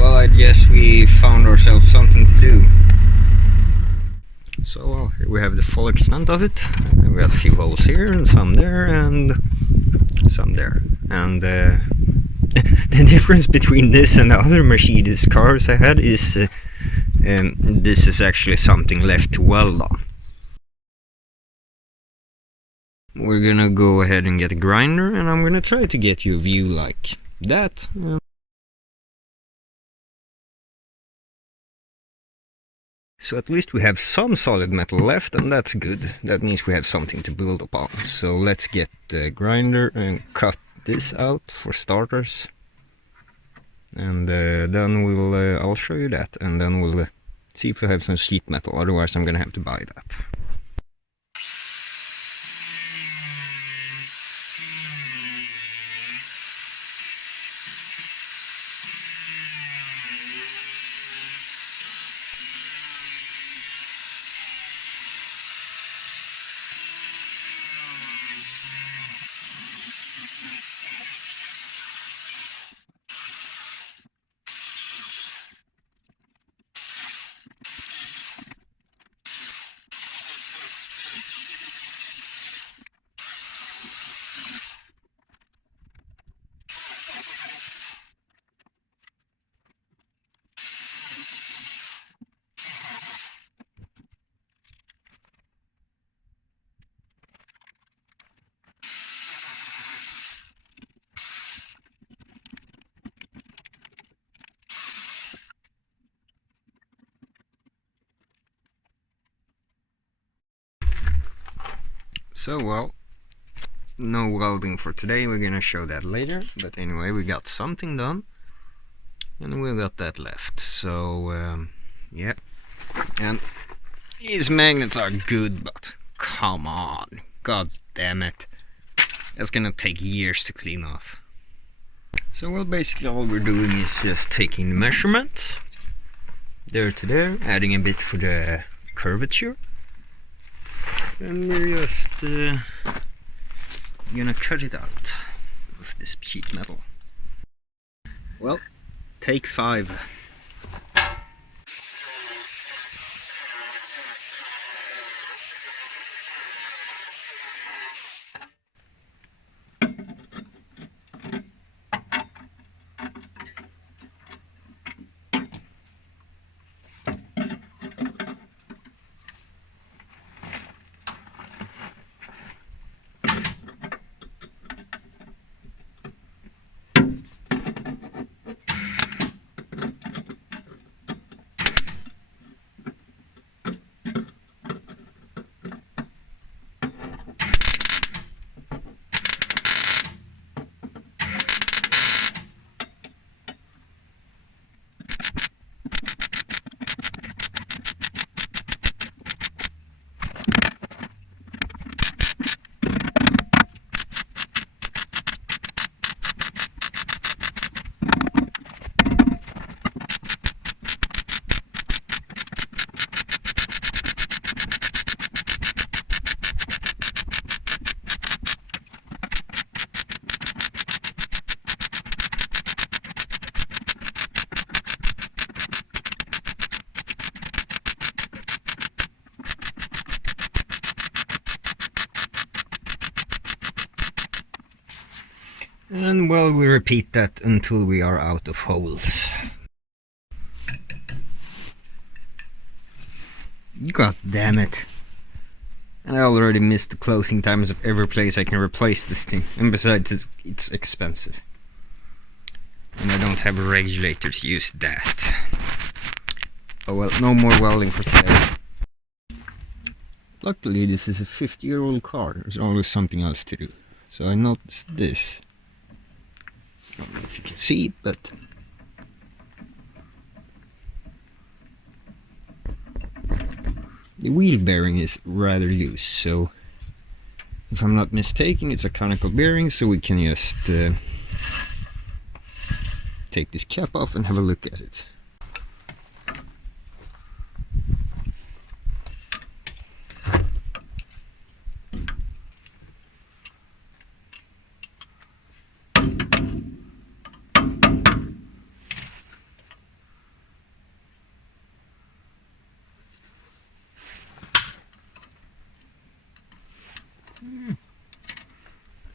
well, I guess we found ourselves something to do. So, well, here we have the full extent of it. We got a few holes here, and some there, and some there. And the difference between this and the other Mercedes cars I had is this is actually something left to weld on. We're gonna go ahead and get a grinder, and I'm gonna try to get you a view like that. So at least we have some solid metal left, and that's good. That means we have something to build upon. So let's get the grinder and cut this out for starters. And then I'll show you that, and then we'll see if we have some sheet metal. Otherwise I'm gonna have to buy that. So, well, no welding for today, we're gonna show that later. But anyway, we got something done, and we got that left. So, yeah. And these magnets are good, but come on, god damn it. That's gonna take years to clean off. So, well, basically all we're doing is just taking the measurements, there to there, adding a bit for the curvature. And we're just gonna cut it out with this sheet metal. Well, take 5. And well, we repeat that until we are out of holes. God damn it. And I already missed the closing times of every place I can replace this thing. And besides, it's expensive. And I don't have a regulator to use that. Oh well, no more welding for today. Luckily, this is a 50-year-old car. There's always something else to do. So I noticed this. I don't know if you can see it, but the wheel bearing is rather loose, so if I'm not mistaken, it's a conical bearing, so we can just take this cap off and have a look at it.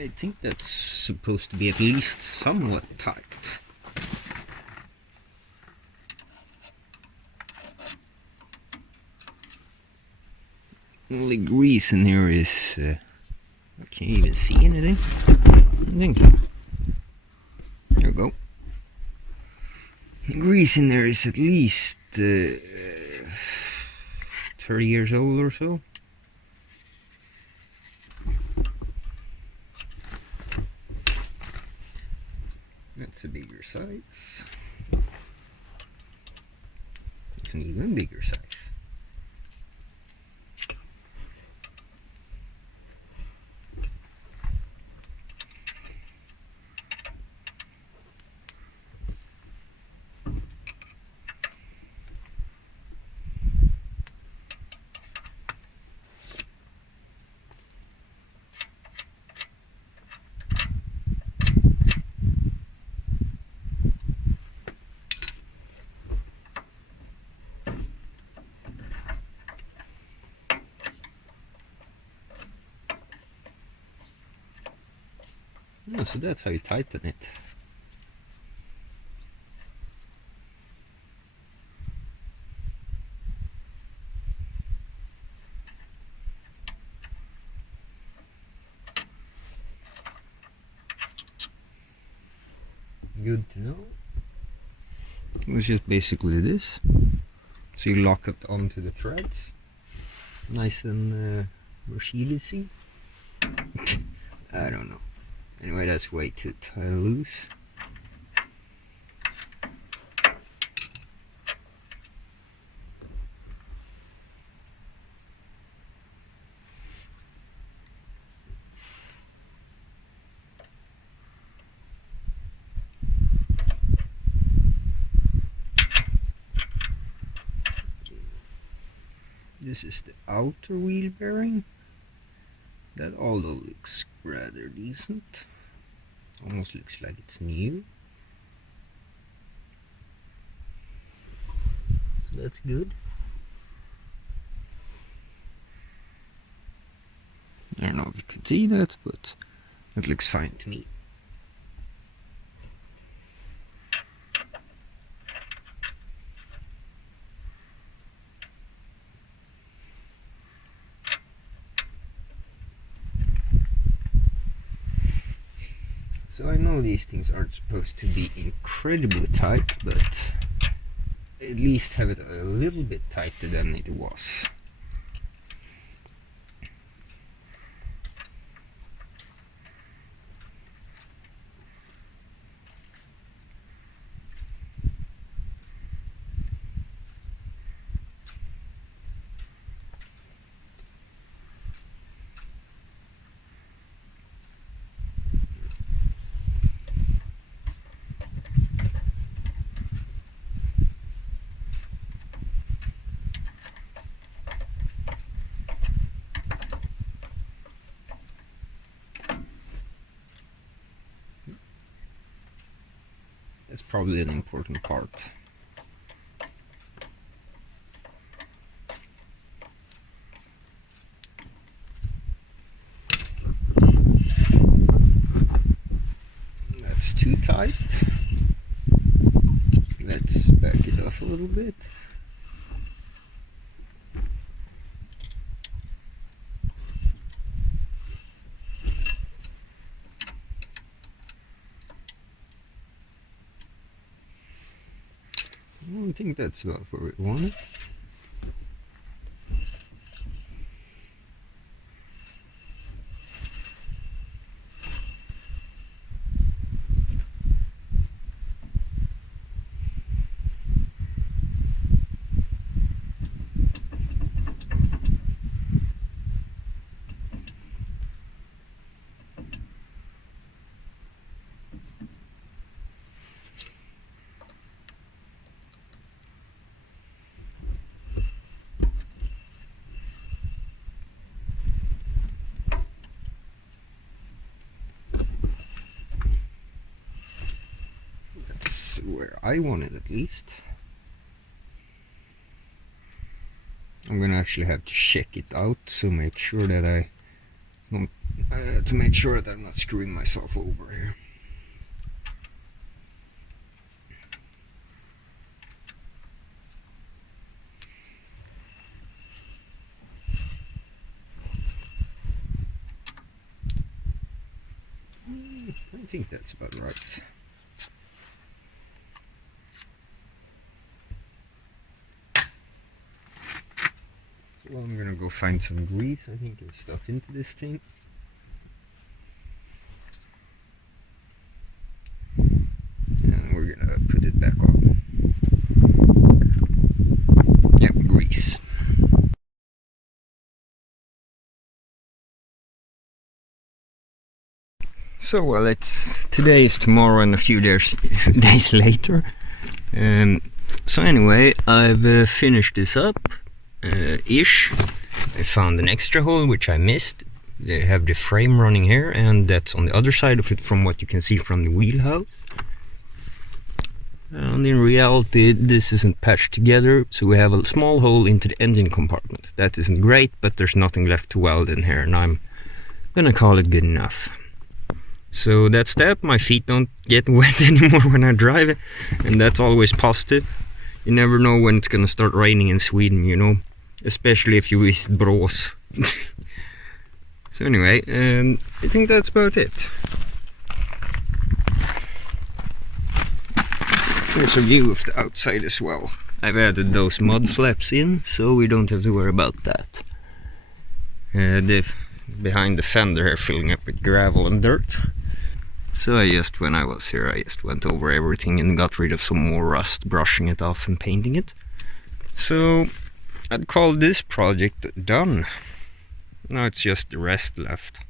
I think that's supposed to be at least somewhat tight. Only grease in here is... I can't even see anything. I think so. There we go. The grease in there is at least 30 years old or so. That's a bigger size. It's an even bigger size. Oh, so that's how you tighten it. Good to know. It was just basically this. So you lock it onto the threads. Nice and mercedez-y. I don't know. Anyway, that's way too loose. This is the outer wheel bearing. That although looks rather decent. Almost looks like it's new. So that's good. I don't know if you can see that, but it looks fine to me. So I know these things aren't supposed to be incredibly tight, but at least have it a little bit tighter than it was. That's probably an important part. That's too tight. Let's back it off a little bit. I think that's about where we want it. Where I want it, at least. I'm gonna actually have to check it out, so make sure that I to make sure that I'm not screwing myself over here. I think that's about right. So I'm gonna go find some grease, I think, and stuff into this thing. And we're gonna put it back on. Yep, grease. So well, today is tomorrow and a few days later. So anyway, I've finished this up, ish. I found an extra hole which I missed. They have the frame running here, and that's on the other side of it from what you can see from the wheelhouse. And in reality, this isn't patched together, so we have a small hole into the engine compartment. That isn't great, but there's nothing left to weld in here, and I'm gonna call it good enough. So that's that. My feet don't get wet anymore when I drive it, and that's always positive. You never know when it's gonna start raining in Sweden, you know, especially if you visit Brås. So anyway, I think that's about it. Here's a view of the outside as well. I've added those mud flaps in, so we don't have to worry about that. Behind the fender here filling up with gravel and dirt. So when I was here, I just went over everything and got rid of some more rust, brushing it off and painting it. So I'd call this project done. Now it's just the rest left.